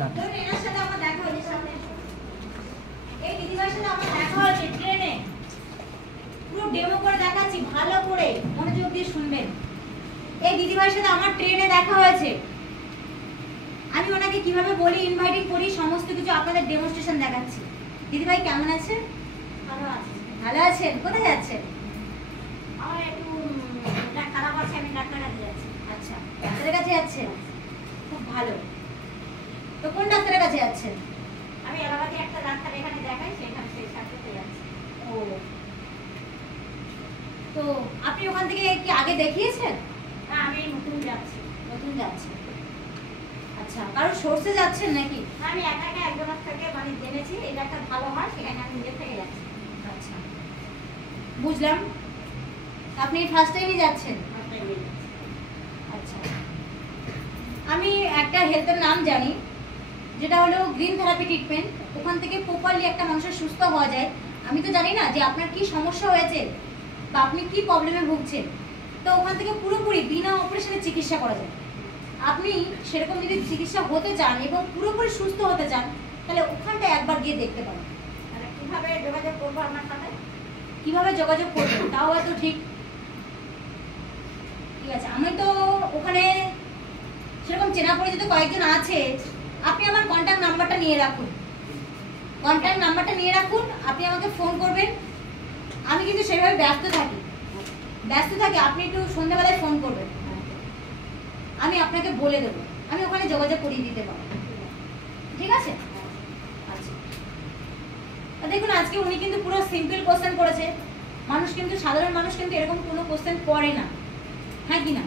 না এনার সাথে আমার দেখা হয়েছে সামনে এই দিদিভাইয়ের সাথে আমার দেখা হয়েছে ট্রেনে পুরো ডেমো করে দেখাচ্ছি ভালো করে মনোযোগ দিয়ে শুনবেন এই দিদিভাইয়ের সাথে আমার ট্রেনে দেখা হয়েছে আমি ওনাকে কিভাবে বলি ইনভাইটিং করি সমস্ত কিছু আপনাদের ডেমোনস্ট্রেশন দেখাচ্ছি দিদিভাই কেমন আছেন ভালো আছেন কোথায় যাচ্ছেন আমার একটু খারাপ আছে আমি ডাক্তার কাছে যাচ্ছি আচ্ছা ডাক্তারের কাছে যাচ্ছেন খুব ভালো তো কোন ডাক্তারের কাছে যাচ্ছেন আমি এলাকাতে একটা ডাক্তার এখানে দেখাই সেখানে সেই সাথে যাচ্ছি ও তো আপনি ওখান থেকে কি আগে দেখিয়েছেন না আমি নতুন যাচ্ছি নতুন যাচ্ছেন আচ্ছা কারো সোর্সে যাচ্ছেন নাকি আমি একা একা একজনের থেকে মানে জেনেছি এই ডাক্তার ভালো হয় সেখানে আমি নিজের থেকে যাচ্ছি আচ্ছা বুঝলাম আপনি ফার্স্ট টাইমই যাচ্ছেন আচ্ছা আমি একটা হেলথের নাম জানি যেটা হলো গ্রিন থেরাপি ট্রিটমেন্ট ওখান থেকে প্রপারলি একটা মানুষের সুস্থ হওয়া যায় আমি তো জানি না যে আপনার কি সমস্যা হয়েছে বা আপনি কি প্রবলেমে ভুগছেন তো ওখান থেকে পুরোপুরি বিনা অপারেশনে চিকিৎসা করা যায় আপনি সেরকম যদি চিকিৎসা হতে চান এবং পুরোপুরি সুস্থ হতে চান তাহলে ওখানটা একবার গিয়ে দেখতে পারেন তাহলে কিভাবে যোগাযোগ করবো আপনার সাথে কিভাবে যোগাযোগ করবেন তাও হয়তো ঠিক আছে আমি তো ওখানে সেরকম চেনা পরিচিত কয়েকজন আছে আপনি আমার কন্ট্যাক্ট নাম্বারটা নিয়ে রাখুন আপনি আমাকে ফোন করবেন আমি কিন্তু সেভাবে ব্যস্ত থাকি আপনি একটু সন্ধ্যাবেলায় ফোন করবেন আমি আপনাকে বলে দেবো আমি ওখানে যোগাযোগ করিয়ে দিতে পারবো ঠিক আছে আচ্ছা দেখুন আজকে উনি কিন্তু পুরো সিম্পল কোশ্চেন করেছে সাধারণ মানুষ কিন্তু এরকম কোনো কোশ্চেন করে না হ্যাঁ কি না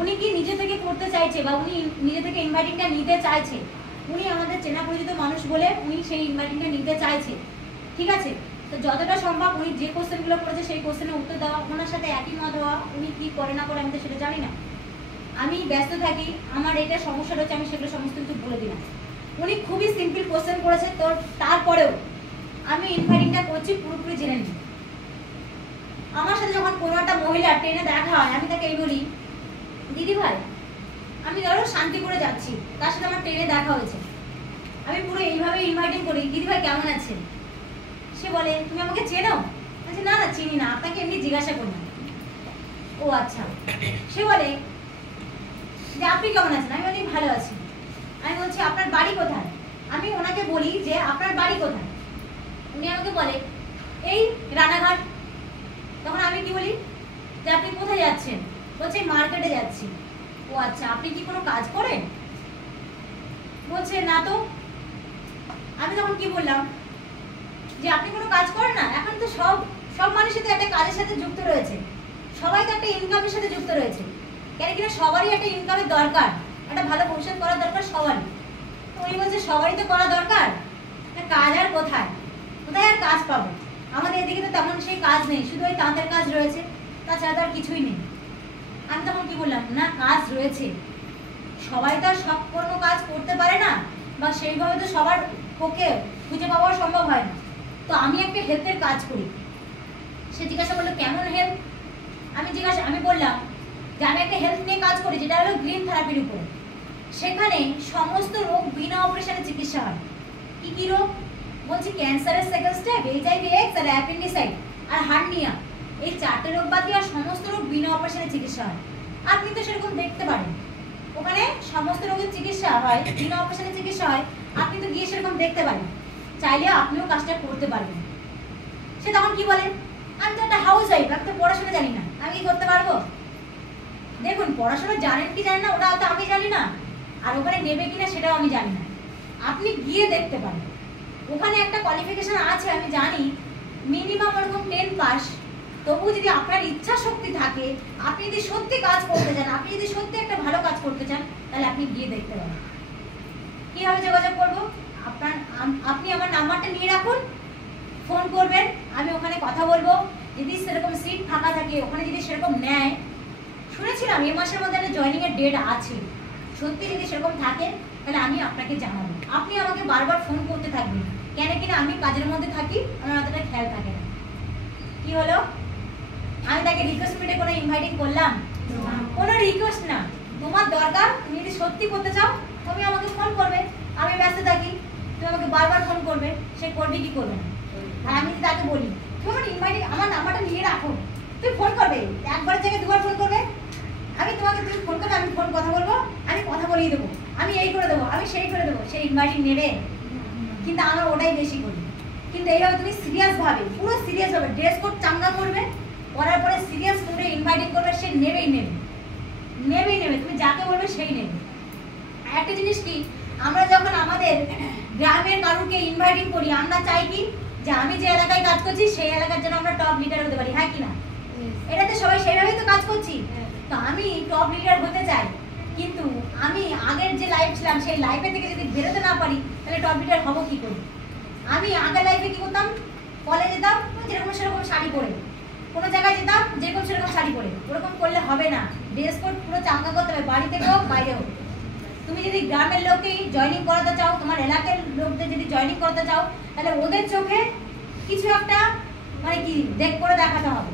উনি কি নিজে থেকে করতে চাইছে বা উনি নিজে থেকে ইনভাইটিংটা নিতে চাইছে উনি আমাদের চেনা পরিচিত মানুষ বলে উনি সেই ইনভাইটিংটা নিতে চাইছে ঠিক আছে তো যতটা সম্ভব উনি যে কোশ্চেনগুলো করেছে সেই কোশ্চেনের উত্তর দেওয়া ওনার সাথে একই মত হওয়া উনি কি করে না করে আমি তো সেটা জানি না আমি ব্যস্ত থাকি আমার এটা সমস্যা রয়েছে আমি সেগুলো সমস্ত কিছু বলে দিলাম উনি খুবই সিম্পল কোশ্চেন করেছে তো তারপরেও আমি ইনভাইটিংটা করছি পুরোপুরি জেনে নিই আমার সাথে যখন কোনো একটা মহিলা ট্রেনে দেখা হয় আমি তাকে এই বলি দিদি ভাই আমি ধরো শান্তিপুরে যাচ্ছি তার সাথে আমার ট্রেনে দেখা হয়েছে আমি পুরো এইভাবে ইনভাইটিং করি দিদি ভাই কেমন আছেন সে বলে তুমি আমাকে চেনো বলছি না না চিনি না আপনাকে এমনি জিজ্ঞাসা করলাম ও আচ্ছা সে বলে যে আপনি কেমন আছেন আমি বলি ভালো আছি আমি বলছি আপনার বাড়ি কোথায় আমি ওনাকে বলি যে আপনার বাড়ি কোথায় উনি আমাকে বলে এই রানাঘাট তখন আমি কি বলি যে আপনি কোথায় যাচ্ছেন বলছে মার্কেটে যাচ্ছি ও আচ্ছা আপনি কি কোনো কাজ করেন বলছে না তো আমি তখন কি বললাম যে আপনি কোনো কাজ করেন না এখন তো সব মানুষই তো একটা কাজের সাথে যুক্ত রয়েছে সবাই তো একটা ইনকামের সাথে যুক্ত রয়েছে কেন কিনা সবারই একটা ইনকামের দরকার একটা ভালো ভবিষ্যৎ করার দরকার সবারই তো উনি বলছে সবারই তো করা দরকার কাজ আর কোথায় আর কাজ পাবো আমাদের এদিকে তো তেমন সেই কাজ নেই শুধু ওই তাঁতের কাজ রয়েছে তাছাড়া তো আর কিছুই নেই আমি তখন কি বললাম না কাজ রয়েছে সবাই তো আর সব কোনো কাজ করতে পারে না বা সেইভাবে তো সবার পক্ষে খুঁজে পাওয়া সম্ভব হয় না তো আমি একটা হেলথের কাজ করি সে জিজ্ঞাসা করলো কেমন হেলথ আমি বললাম যে আমি একটা হেলথ নিয়ে কাজ করি যেটা হলো গ্রিন থেরাপির উপরে সেখানে সমস্ত রোগ বিনা অপারেশনে চিকিৎসা হয় কি কি রোগ বলছি ক্যান্সারের সেকেন্ড স্টেপ HIV AIDS আর অ্যাপেন্ডিসাইট আর হার্নিয়া এই 4টে রোগ বাদ দিয়ে সমস্ত রোগ বিনা অপারেশনে চিকিৎসা হয় আপনি তো সেরকম দেখতে পারেন ওখানে সমস্ত রোগের চিকিৎসা হয় বিনা অপারেশনে চিকিৎসা হয় আপনি তো গিয়ে সেরকম দেখতে পারেন চাইলে আপনিও কাজটা করতে পারবেন সে তখন কি বলে আমি তো একটা হাউস ওয়াইফ আমি তো পড়াশোনা জানি না আমি কি করতে পারবো দেখুন পড়াশোনা জানেন কি জানেন না ওটা তো আমি জানি না আর ওখানে নেবে কিনা সেটাও আমি জানি না আপনি গিয়ে দেখতে পারেন ওখানে একটা কোয়ালিফিকেশন আছে আমি জানি মিনিমাম ওরকম 10 পাস তবু যদি আপনার ইচ্ছা শক্তি থাকে আপনি যদি সত্যি কাজ করতে চান আপনি যদি সত্যি একটা ভালো কাজ করতে চান তাহলে আপনি গিয়ে দেখতে পারেন কিভাবে যোগাযোগ করব আপনি আমার নাম্বারটা নিয়ে রাখুন ফোন করবেন আমি ওখানে কথা বলবো যদি সেরকম সিট ফাঁকা থাকে ওখানে যদি সেরকম নেয় শুনেছিলাম এই মাসের মধ্যে একটা জয়েনিং এর ডেট আছে সত্যি যদি সেরকম থাকে তাহলে আমি আপনাকে জানাবো আপনি আমাকে বারবার ফোন করতে থাকবেন কেন কিনা আমি কাজের মধ্যে থাকি আমার অতটা খেয়াল থাকে না কি হলো আমি তাকে রিকোয়েস্ট মেটে কোনো ইনভাইটিং করলাম কোনো রিকোয়েস্ট না তোমার দরকার, তুমি যদি সত্যি করতে চাও তুমি আমাকে ফোন করবে, আমি ব্যস্ত থাকি, তুমি আমাকে বারবার ফোন করবে, সে করবে কি করবে না। আর আমি যদি তাকে বলি তুমি আমার ইনভাইটিং, আমার নাম্বারটা নিয়ে রাখো, তুমি ফোন করবে, একবার জায়গায় দুবার ফোন করবে, আমি তোমাকে, তুমি ফোন করবে, আমি ফোন কথা বলবো, আমি কথা বলিয়ে দেবো, আমি এই করে দেবো, আমি সেই করে দেবো, সেই ইনভাইটিং নেবে। কিন্তু আমরা ওটাই বেশি করি। কিন্তু এইভাবে তুমি সিরিয়াসভাবে, পুরো সিরিয়াসভাবে ড্রেস কোড চাঙ্গা করবে, করার পরে সিরিয়াস মুডে ইনভাইটিং করবে, সে নেবেই নেবে, নেবেই নেবে, তুমি যাকে বলবে সেই নেবে। আর একটা জিনিস কি, আমরা যখন আমাদের গ্রামের কারুকে ইনভাইটিং করি, আমরা চাই কি যে আমি যে এলাকায় কাজ করছি সেই এলাকার যেন আমরা টপ লিডার হতে পারি, হ্যাঁ কি না? এটাতে সবাই সেইভাবেই তো কাজ করছি। তো আমি টপ লিডার হতে চাই, কিন্তু আমি আগের যে লাইফ ছিলাম সেই লাইফে থেকে যদি বেরোতে না পারি তাহলে টপ লিডার হবো কি করে? আমি আগের লাইফে কি করতাম, কলেজে যেতাম যেরকম সেরকম শাড়ি পরে, কোনো জায়গায় যেতাম যেরকম সেরকম শাড়ি পরে, ওরকম করলে হবে না। ড্রেস কোড পুরো চাঙ্গা করতে হবে, বাড়িতে হোক বাইরে হোক। তুমি যদি গ্রামের লোককেই জয়েনিং করাতে চাও, তোমার এলাকার লোকদের যদি জয়েনিং করতে চাও, তাহলে ওদের চোখে কিছু একটা মানে কি করে দেখাতে হবে।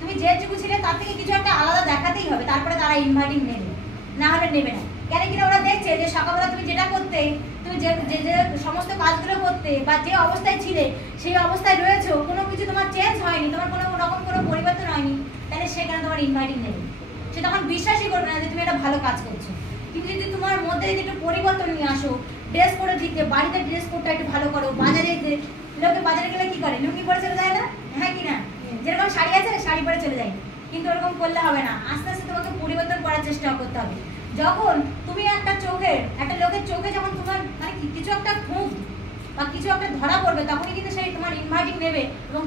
তুমি যেটুকু ছিলে তার থেকে কিছু একটা আলাদা দেখাতেই হবে, তারপরে তারা ইনভাইটিং নেবে, না হলে নেবে না। কেন কিনা ওরা দেখছে যে সকালবেলা তুমি যেটা করতে, তুমি যে যে সমস্ত কাজগুলো করতে বা যে অবস্থায় ছিলে সেই অবস্থায় রয়েছো, কোনো কিছু তোমার চেঞ্জ হয়নি, তোমার কোনো রকম কোনো পরিবর্তন হয়নি, তাহলে সেখানে তোমার ইনভাইটিং নেবে। সে তখন বিশ্বাসই করবে না যে তুমি একটা ভালো কাজ করছো। কিন্তু যদি তোমার মধ্যে যদি একটু পরিবর্তন নিয়ে আসো, ড্রেস কোডে দিতে, বাড়িতে ড্রেস কোডটা একটু ভালো করো, বাজারে লোকে বাজারে গেলে কি করে, লুঙ্গি পরে চলে যায় না, হ্যাঁ কি না? যেরকম শাড়ি আছে শাড়ি পরে চলে যায়, কিন্তু ওরকম করলে হবে না। আস্তে আস্তে তোমাকে পরিবর্তন করার চেষ্টা করতে হবে। যখন তুমি একটা লোকের চোখে যখন তোমার মানে কিছু একটা খুঁত বা কিছু একটা ধরা পড়বে, তখনই কিন্তু সেই তোমার ইনভাইটিং নেবে এবং